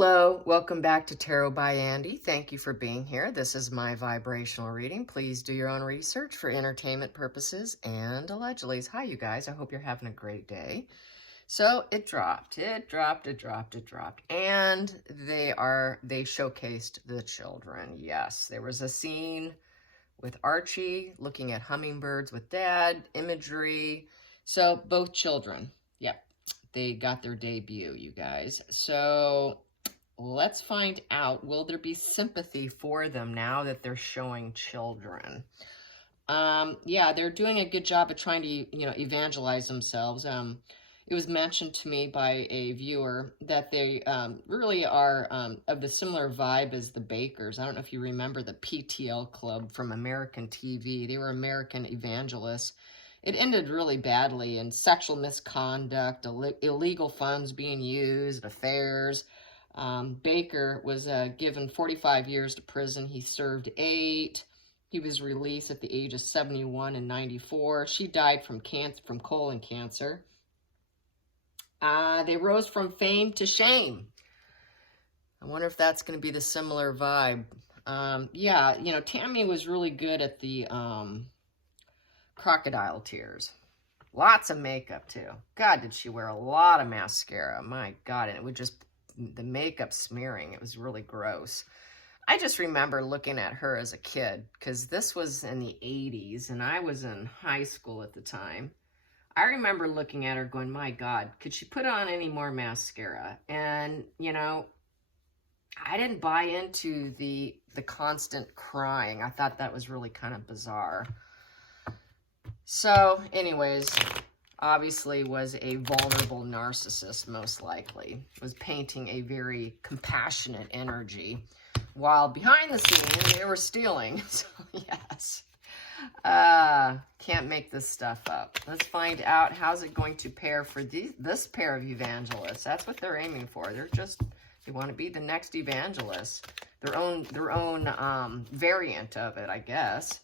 Hello, welcome back to Tarot by Andy. Thank you for being here. This is my vibrational reading. Please do your own research for entertainment purposes and allegedly. Hi, you guys. I hope you're having a great day. So it dropped. And they showcased the children. Yes, there was a scene with Archie looking at hummingbirds with Dad, imagery. So both children, yep, they got their debut, you guys. So let's find out, will there be sympathy for them now that they're showing children? Yeah, they're doing a good job of trying to, evangelize themselves. It was mentioned to me by a viewer that they really are of the similar vibe as the Bakers. I don't know if you remember the PTL Club from American TV. They were American evangelists. It ended really badly in sexual misconduct, illegal funds being used, affairs. Baker was given 45 years to prison. He served 8. He was released at the age of 71 in 94. She died from colon cancer. They rose from fame to shame. I wonder if that's going to be the similar vibe. Yeah, Tammy was really good at the crocodile tears. Lots of makeup, too. God, did she wear a lot of mascara. My God, and it would just, the makeup smearing, it was really gross. I just remember looking at her as a kid, because this was in the 80s, and I was in high school at the time. I remember looking at her going, my God, could she put on any more mascara? And, I didn't buy into the constant crying. I thought that was really kind of bizarre. So, anyways, obviously was a vulnerable narcissist, most likely. Was painting a very compassionate energy, while behind the scenes, they were stealing. So, yes. Can't make this stuff up. Let's find out how's it going to pair for this pair of evangelists. That's what they're aiming for. They want to be the next evangelist. Their own variant of it, I guess.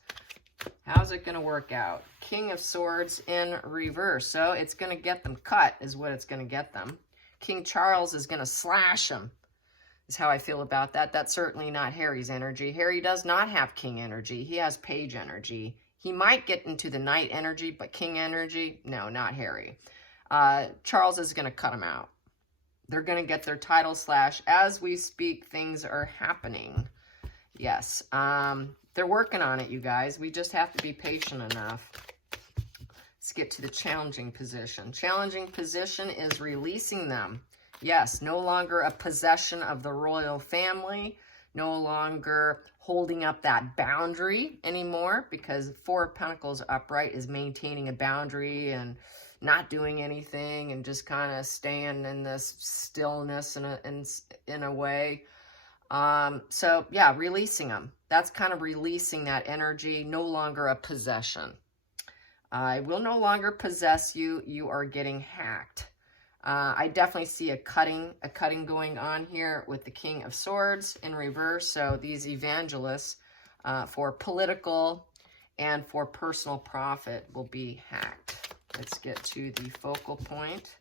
How's it going to work out? King of Swords in reverse. So it's going to get them cut is what it's going to get them. King Charles is going to slash them. Is how I feel about that. That's certainly not Harry's energy. Harry does not have king energy. He has page energy. He might get into the knight energy, but king energy, no, not Harry. Charles is going to cut him out. They're going to get their title slash. As we speak, things are happening. Yes. They're working on it, you guys. We just have to be patient enough. Let's get to the challenging position. Challenging position is releasing them. Yes, no longer a possession of the royal family, no longer holding up that boundary anymore, because Four of Pentacles upright is maintaining a boundary and not doing anything and just kind of staying in this stillness in a way. So yeah, releasing them. That's kind of releasing that energy, no longer a possession. I will no longer possess you. You are getting hacked. I definitely see a cutting going on here with the King of Swords in reverse. So these evangelists for political and for personal profit will be hacked. Let's get to the focal point.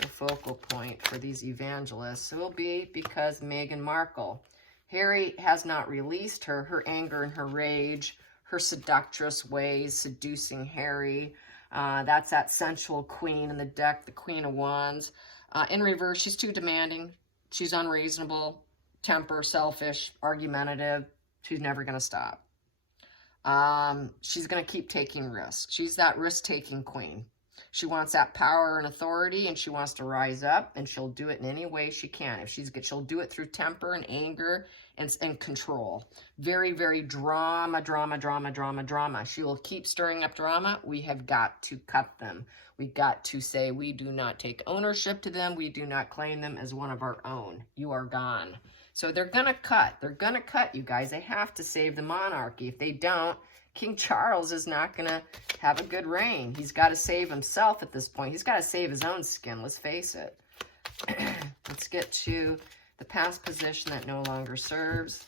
The focal point for these evangelists will be because Meghan Markle. Harry has not released her anger and her rage, her seductress ways, seducing Harry. That's that sensual queen in the deck, the Queen of Wands. In reverse, she's too demanding. She's unreasonable, temper, selfish, argumentative. She's never going to stop. She's going to keep taking risks. She's that risk-taking queen. She wants that power and authority, and she wants to rise up, and she'll do it in any way she can. If she'll do it through temper and anger and control. Very, very drama. She will keep stirring up drama. We have got to cut them. We got to say we do not take ownership to them. We do not claim them as one of our own. You are gone. So they're going to cut. They're going to cut, you guys. They have to save the monarchy. If they don't, King Charles is not going to have a good reign. He's got to save himself at this point. He's got to save his own skin, let's face it. Let's get to the past position that no longer serves.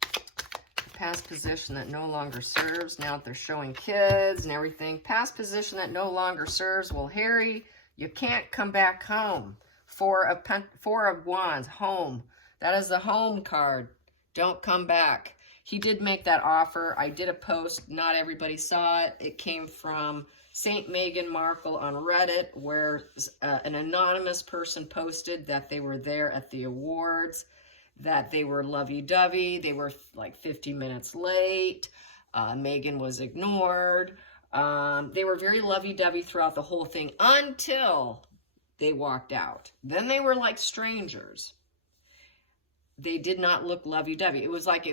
The past position that no longer serves. Now that they're showing kids and everything. Past position that no longer serves. Well, Harry, you can't come back home. Four of Wands, home. That is the home card. Don't come back. He did make that offer. I did a post. Not everybody saw it. It came from St. Meghan Markle on Reddit, where an anonymous person posted that they were there at the awards, that they were lovey-dovey. They were like 50 minutes late. Meghan was ignored. They were very lovey-dovey throughout the whole thing until they walked out. Then they were like strangers. They did not look lovey-dovey. It was like,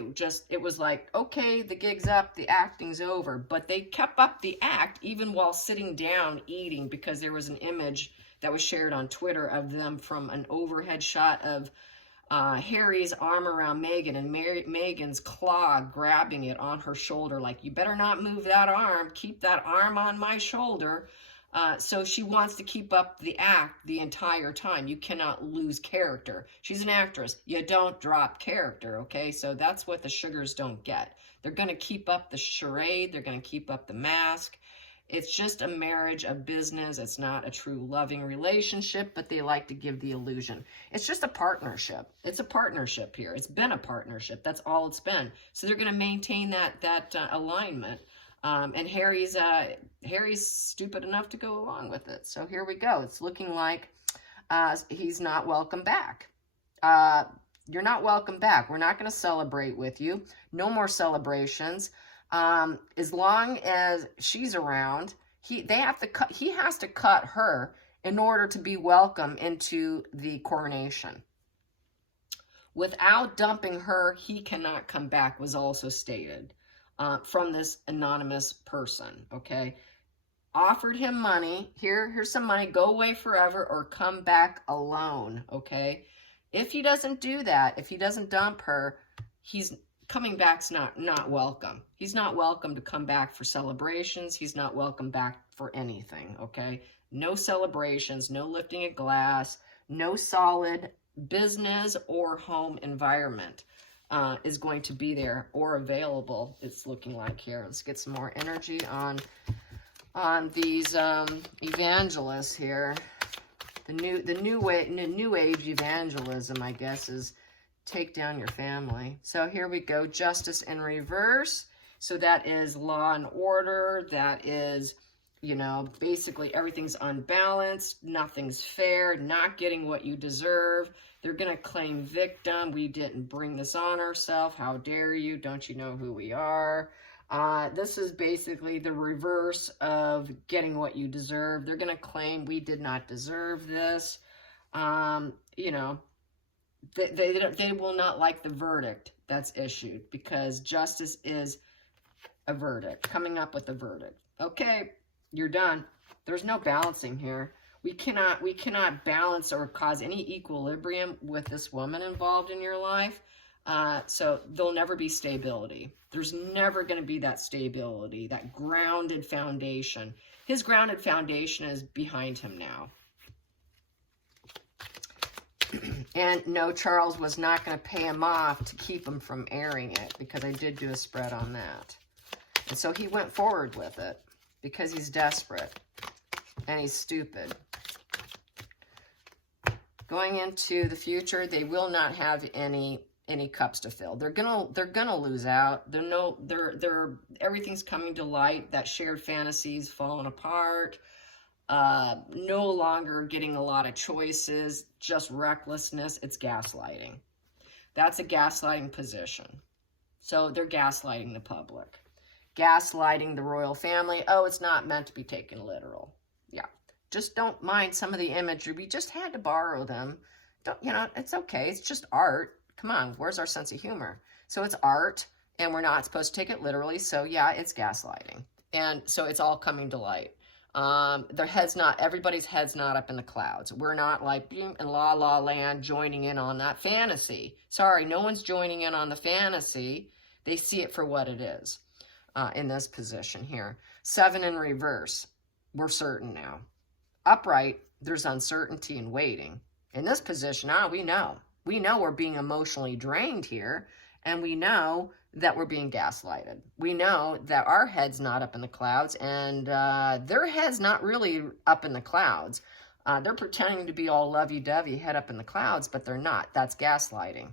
okay, the gig's up, the acting's over. But they kept up the act even while sitting down eating, because there was an image that was shared on Twitter of them from an overhead shot of Harry's arm around Meghan and Meghan's claw grabbing it on her shoulder, like, you better not move that arm. Keep that arm on my shoulder. So she wants to keep up the act the entire time. You cannot lose character. She's an actress. You don't drop character, okay? So that's what the sugars don't get. They're going to keep up the charade. They're going to keep up the mask. It's just a marriage, a business. It's not a true loving relationship, but they like to give the illusion. It's just a partnership. It's a partnership here. It's been a partnership. That's all it's been. So they're going to maintain that alignment. And Harry's stupid enough to go along with it. So here we go. It's looking like he's not welcome back. You're not welcome back. We're not going to celebrate with you. No more celebrations. As long as she's around, he has to cut her in order to be welcome into the coronation. Without dumping her, he cannot come back, was also stated. From this anonymous person, okay? Offered him money. Here's some money. Go away forever or come back alone, okay? If he doesn't do that, if he doesn't dump her, he's coming back's not welcome. He's not welcome to come back for celebrations. He's not welcome back for anything, okay? No celebrations, no lifting a glass, no solid business or home environment. Is going to be there or available, it's looking like here. Let's get some more energy on these evangelists here. The new age evangelism, I guess, is take down your family. So here we go, justice in reverse. So that is law and order. That is, you know, basically everything's unbalanced, nothing's fair, not getting what you deserve. They're going to claim victim. We didn't bring this on ourselves. How dare you? Don't you know who we are? This is basically the reverse of getting what you deserve. They're going to claim we did not deserve this. You know, they will not like the verdict that's issued, because justice is a verdict, coming up with a verdict. Okay, you're done. There's no balancing here. We cannot balance or cause any equilibrium with this woman involved in your life. So there'll never be stability. There's never going to be that stability, that grounded foundation. His grounded foundation is behind him now. And no, Charles was not going to pay him off to keep him from airing it, because I did do a spread on that. And so he went forward with it because he's desperate and he's stupid. Going into the future, they will not have any cups to fill. They're gonna lose out. Everything's coming to light. That shared fantasies falling apart. No longer getting a lot of choices, just recklessness. It's gaslighting. That's a gaslighting position. So they're gaslighting the public. Gaslighting the royal family. Oh, it's not meant to be taken literal. Yeah. Just don't mind some of the imagery. We just had to borrow them. It's okay. It's just art. Come on, where's our sense of humor? So it's art, and we're not supposed to take it literally. So yeah, it's gaslighting. And so it's all coming to light. Everybody's head's not up in the clouds. We're not like in La La Land joining in on that fantasy. Sorry, no one's joining in on the fantasy. They see it for what it is in this position here. 7 in reverse. We're certain now. Upright, there's uncertainty and waiting. In this position, we know. We know we're being emotionally drained here, and we know that we're being gaslighted. We know that our head's not up in the clouds, and their head's not really up in the clouds. They're pretending to be all lovey-dovey, head up in the clouds, but they're not. That's gaslighting.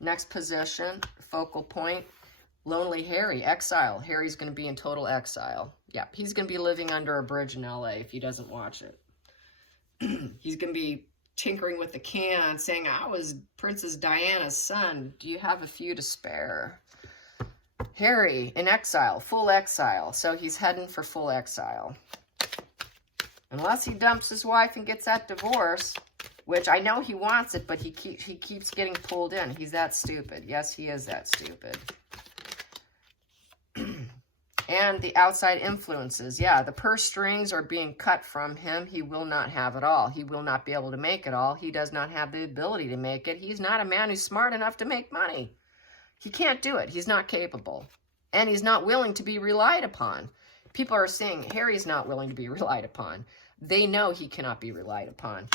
Next position, focal point, Lonely Harry, exile. Harry's going to be in total exile. Yeah, he's going to be living under a bridge in LA if he doesn't watch it. He's going to be tinkering with the can, saying, I was Princess Diana's son. Do you have a few to spare? Harry in exile, full exile. So he's heading for full exile. Unless he dumps his wife and gets that divorce, which I know he wants it, but he keeps getting pulled in. He's that stupid. Yes, he is that stupid. And the outside influences. Yeah, the purse strings are being cut from him. He will not have it all. He will not be able to make it all. He does not have the ability to make it. He's not a man who's smart enough to make money. He can't do it. He's not capable. And he's not willing to be relied upon. People are saying Harry's not willing to be relied upon. They know he cannot be relied upon.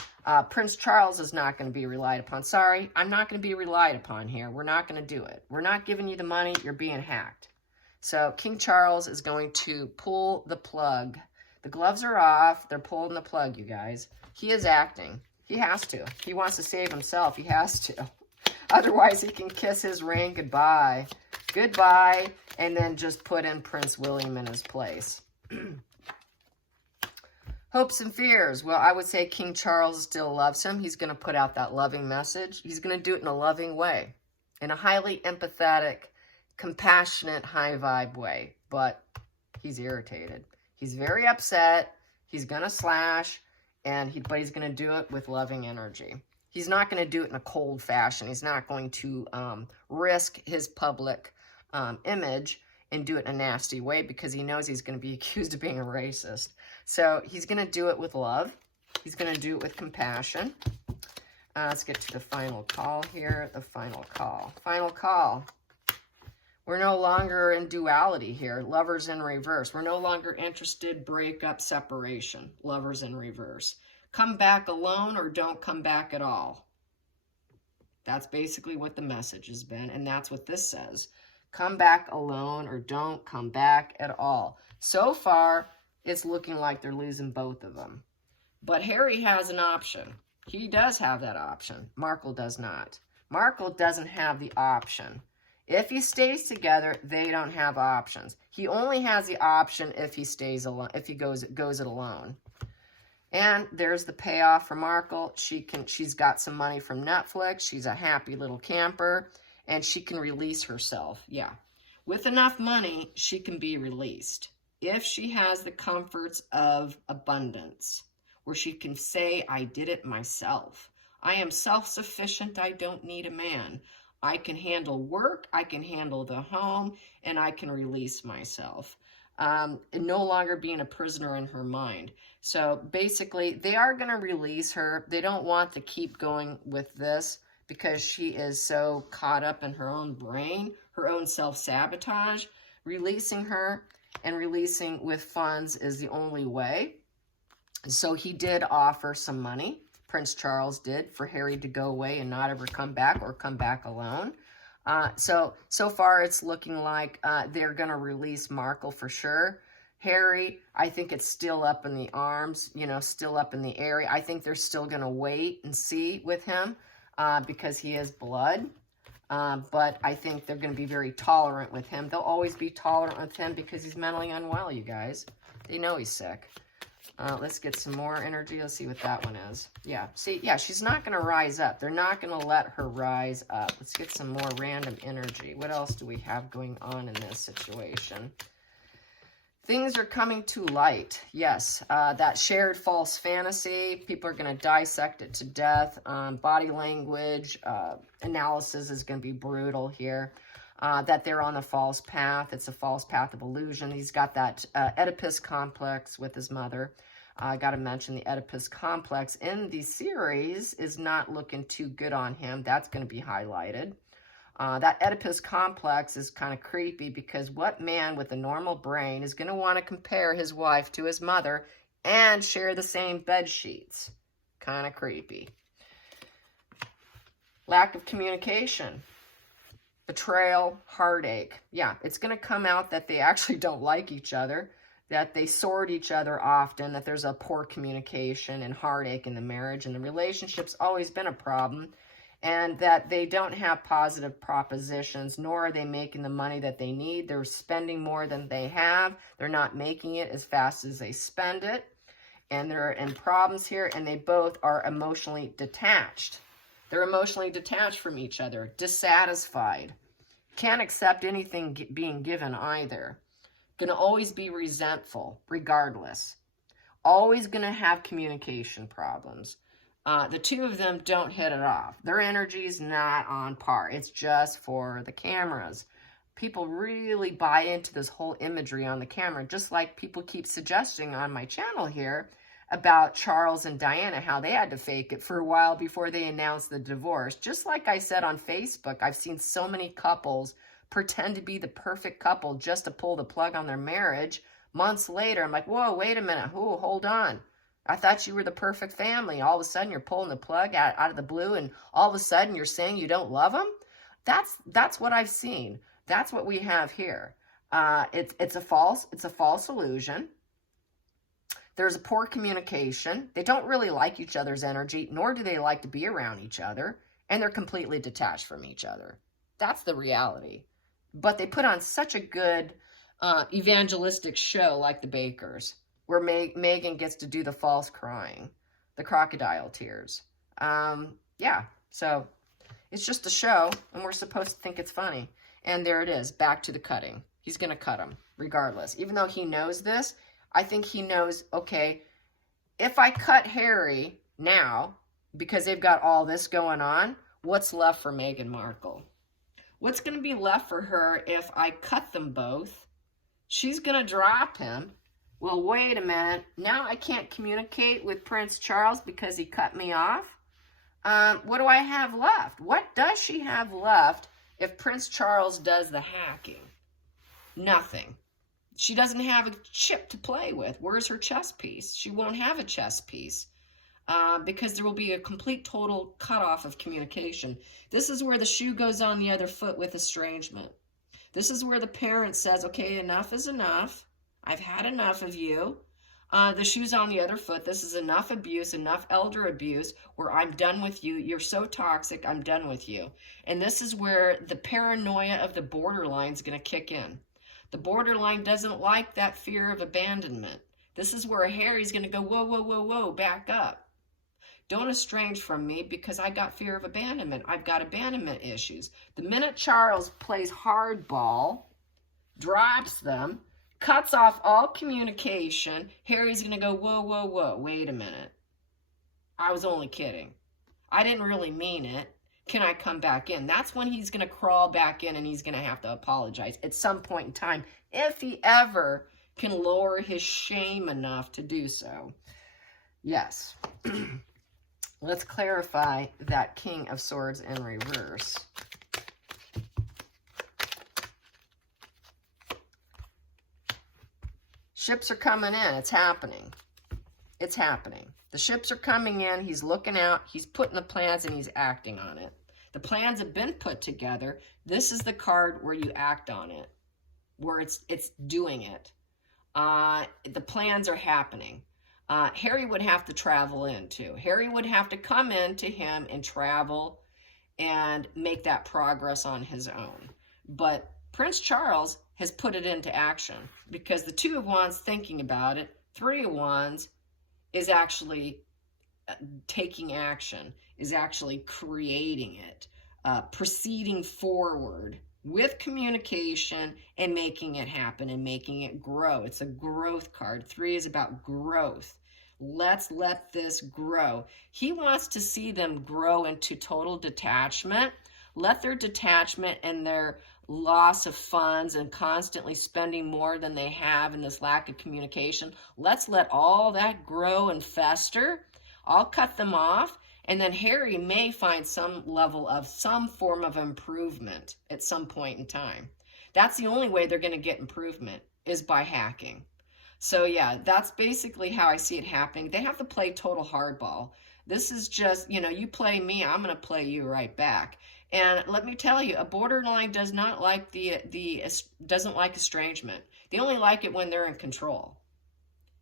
Prince Charles is not going to be relied upon. Sorry, I'm not going to be relied upon here. We're not going to do it. We're not giving you the money. You're being hacked. So King Charles is going to pull the plug. The gloves are off. They're pulling the plug, you guys. He is acting. He has to. He wants to save himself. He has to. Otherwise, he can kiss his ring goodbye. Goodbye. And then just put in Prince William in his place. Hopes and fears. Well, I would say King Charles still loves him. He's going to put out that loving message. He's going to do it in a loving way. In a highly empathetic, compassionate, high vibe way, but he's irritated. He's very upset. He's going to slash, but he's going to do it with loving energy. He's not going to do it in a cold fashion. He's not going to risk his public image and do it in a nasty way because he knows he's going to be accused of being a racist. So he's going to do it with love. He's going to do it with compassion. Let's get to the final call here. The final call. Final call. We're no longer in duality here. Lovers in reverse. We're no longer interested, breakup, separation. Lovers in reverse. Come back alone or don't come back at all. That's basically what the message has been, and that's what this says. Come back alone or don't come back at all. So far, it's looking like they're losing both of them. But Harry has an option. He does have that option. Markle does not. Markle doesn't have the option. If he stays together, they don't have options. He only has the option if he stays alone, if he goes it alone. And there's the payoff for Markle. She's got some money from Netflix. She's a happy little camper, and she can release herself. Yeah. With enough money, she can be released. If she has the comforts of abundance, where she can say, I did it myself. I am self-sufficient. I don't need a man. I can handle work, I can handle the home, and I can release myself. And no longer being a prisoner in her mind. So basically, they are going to release her. They don't want to keep going with this because she is so caught up in her own brain, her own self-sabotage. Releasing her and releasing with funds is the only way. So he did offer some money. Prince Charles did, for Harry to go away and not ever come back or come back alone. So far it's looking like they're going to release Markle for sure. Harry, I think it's still up in the arms, still up in the air. I think they're still going to wait and see with him because he is blood. But I think they're going to be very tolerant with him. They'll always be tolerant with him because he's mentally unwell, you guys. They know he's sick. Let's get some more energy. Let's see what that one is. Yeah, see, yeah, she's not going to rise up. They're not going to let her rise up. Let's get some more random energy. What else do we have going on in this situation? Things are coming to light. Yes, that shared false fantasy, people are going to dissect it to death. Body language analysis is going to be brutal here. That they're on a false path. It's a false path of illusion. He's got that Oedipus complex with his mother. I got to mention the Oedipus complex in the series is not looking too good on him. That's going to be highlighted. That Oedipus complex is kind of creepy because what man with a normal brain is going to want to compare his wife to his mother and share the same bed sheets? Kind of creepy. Lack of communication. Betrayal, heartache. Yeah, it's going to come out that they actually don't like each other. that they sword each other often, that there's a poor communication and heartache in the marriage, and the relationship's always been a problem, and that they don't have positive propositions, nor are they making the money that they need. They're spending more than they have. They're not making it as fast as they spend it, and they're in problems here, and they both are emotionally detached. They're emotionally detached from each other, dissatisfied, can't accept anything being given either. Going to always be resentful, regardless. Always going to have communication problems. The two of them don't hit it off. Their energy's not on par. It's just for the cameras. People really buy into this whole imagery on the camera, just like people keep suggesting on my channel here about Charles and Diana, how they had to fake it for a while before they announced the divorce. Just like I said on Facebook, I've seen so many couples pretend to be the perfect couple just to pull the plug on their marriage. Months later, I'm like, whoa, wait a minute. Ooh, hold on. I thought you were the perfect family. All of a sudden, you're pulling the plug out of the blue, and all of a sudden, you're saying you don't love them? That's what I've seen. That's what we have here. It's a false illusion. There's a poor communication. They don't really like each other's energy, nor do they like to be around each other, and they're completely detached from each other. That's the reality. But they put on such a good evangelistic show like The Bakers, where Megan gets to do the false crying, the crocodile tears. Yeah, so it's just a show, and we're supposed to think it's funny. And there it is, back to the cutting. He's going to cut him, regardless. Even though he knows this, I think he knows, okay, if I cut Harry now, because they've got all this going on, what's left for Meghan Markle? What's going to be left for her if I cut them both? She's going to drop him. Well, wait a minute. Now I can't communicate with Prince Charles because he cut me off. What do I have left? What does she have left if Prince Charles does the hacking? Nothing. She doesn't have a chip to play with. Where's her chess piece? She won't have a chess piece because there will be a complete total cutoff of communication. This is where the shoe goes on the other foot with estrangement. This is where the parent says, okay, enough is enough. I've had enough of you. The shoe's on the other foot. This is enough abuse, enough elder abuse, where I'm done with you. You're so toxic, I'm done with you. And this is where the paranoia of the borderline is going to kick in. The borderline doesn't like that fear of abandonment. This is where Harry's going to go, whoa, whoa, whoa, whoa, back up. Don't estrange from me because I got fear of abandonment. I've got abandonment issues. The minute Charles plays hardball, drops them, cuts off all communication, Harry's going to go, whoa, whoa, whoa, wait a minute. I was only kidding. I didn't really mean it. Can I come back in? That's when he's going to crawl back in and he's going to have to apologize at some point in time, if he ever can lower his shame enough to do so. Yes. Let's clarify that King of Swords in reverse. Ships are coming in. It's happening. It's happening. The ships are coming in. He's looking out. He's putting the plans and he's acting on it. The plans have been put together. This is the card where you act on it, where it's doing it. The plans are happening. Harry would have to travel in too. Harry would have to come in to him and travel and make that progress on his own. But Prince Charles has put it into action because the Two of Wands thinking about it, Three of Wands is actually taking action, is actually creating it, proceeding forward with communication and making it happen and making it grow. It's a growth card. 3 is about growth. Let's let this grow. He wants to see them grow into total detachment. Let their detachment and their loss of funds and constantly spending more than they have and this lack of communication, let's let all that grow and fester. I'll cut them off, and then Harry may find some level of some form of improvement at some point in time. That's the only way they're going to get improvement, is by hacking. So yeah, that's basically how I see it happening. They have to play total hardball. This is just, you know, you play me, I'm going to play you right back. And let me tell you, a borderline does not like doesn't like estrangement. They only like it when they're in control.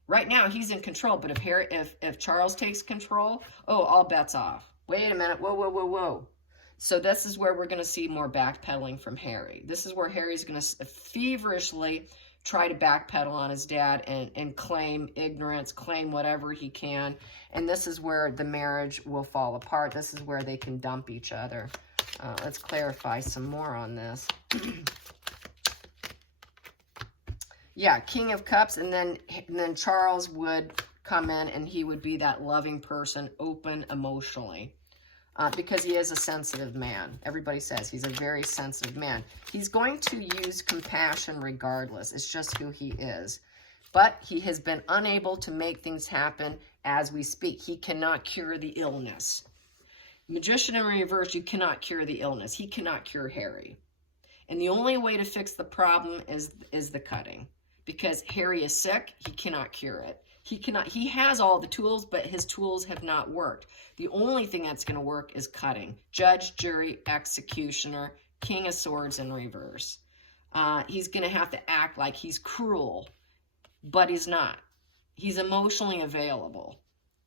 Right now, he's in control, but if Charles takes control, oh, all bets off. Wait a minute, whoa, whoa, whoa, whoa. So this is where we're going to see more backpedaling from Harry. This is where Harry's going to feverishly try to backpedal on his dad and claim ignorance, claim whatever he can. And this is where the marriage will fall apart. This is where they can dump each other. Let's clarify some more on this. Yeah, King of Cups, and then Charles would come in and he would be that loving person, open emotionally. Because he is a sensitive man. Everybody says he's a very sensitive man. He's going to use compassion regardless. It's just who he is. But he has been unable to make things happen as we speak. He cannot cure the illness. Magician in reverse, you cannot cure the illness. He cannot cure Harry. And the only way to fix the problem is the cutting. Because Harry is sick, he cannot cure it. He has all the tools, but his tools have not worked. The only thing that's going to work is cutting. Judge, jury, executioner, King of Swords in reverse. He's going to have to act like he's cruel, but he's not. He's emotionally available.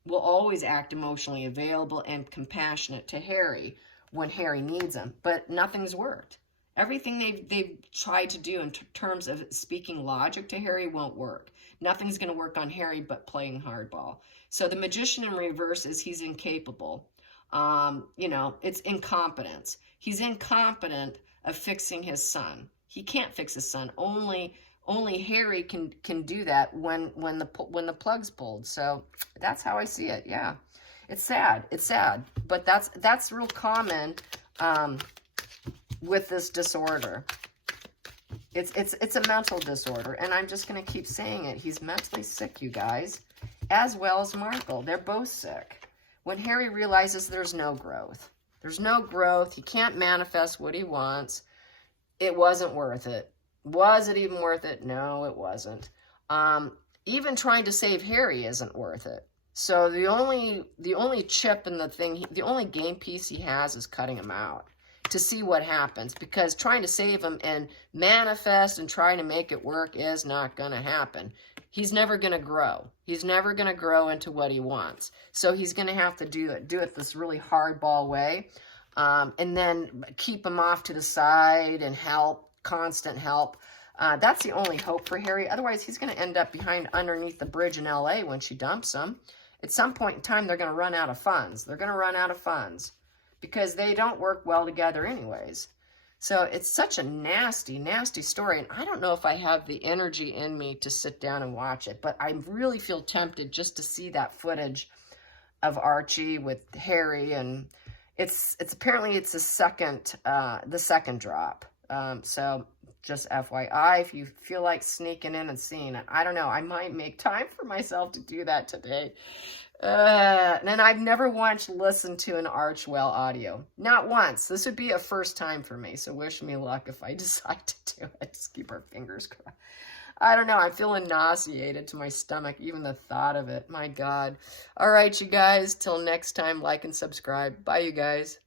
Will always act emotionally available and compassionate to Harry when Harry needs him, but nothing's worked. Everything they've tried to do in terms of speaking logic to Harry won't work. Nothing's going to work on Harry but playing hardball. So the Magician in reverse is he's incapable. You know, it's incompetence. He's incompetent of fixing his son. He can't fix his son. Only Harry can do that when the plug's pulled. So that's how I see it. Yeah, it's sad. It's sad, but that's real common with this disorder. It's a mental disorder, and I'm just going to keep saying it. He's mentally sick, you guys, as well as Markle. They're both sick. When Harry realizes there's no growth. There's no growth. He can't manifest what he wants. It wasn't worth it. Was it even worth it? No, it wasn't. Even trying to save Harry isn't worth it. So the only chip in the thing, the only game piece he has is cutting him out to see what happens, because trying to save him and manifest and trying to make it work is not going to happen. He's never going to grow. He's never going to grow into what he wants. So he's going to have to do it this really hardball way, and then keep him off to the side and help, constant help. That's the only hope for Harry. Otherwise, he's going to end up underneath the bridge in LA when she dumps him. At some point in time, they're going to run out of funds. They're going to run out of funds, because they don't work well together anyways. So it's such a nasty, nasty story. And I don't know if I have the energy in me to sit down and watch it, but I really feel tempted just to see that footage of Archie with Harry. And it's apparently it's the second drop. So just FYI, if you feel like sneaking in and seeing it, I don't know, I might make time for myself to do that today. And I've never once listened to an Archewell audio. Not once. This would be a first time for me, so wish me luck if I decide to do it. Just keep our fingers crossed. I don't know. I'm feeling nauseated to my stomach, even the thought of it. My God. All right, you guys. Till next time, like and subscribe. Bye, you guys.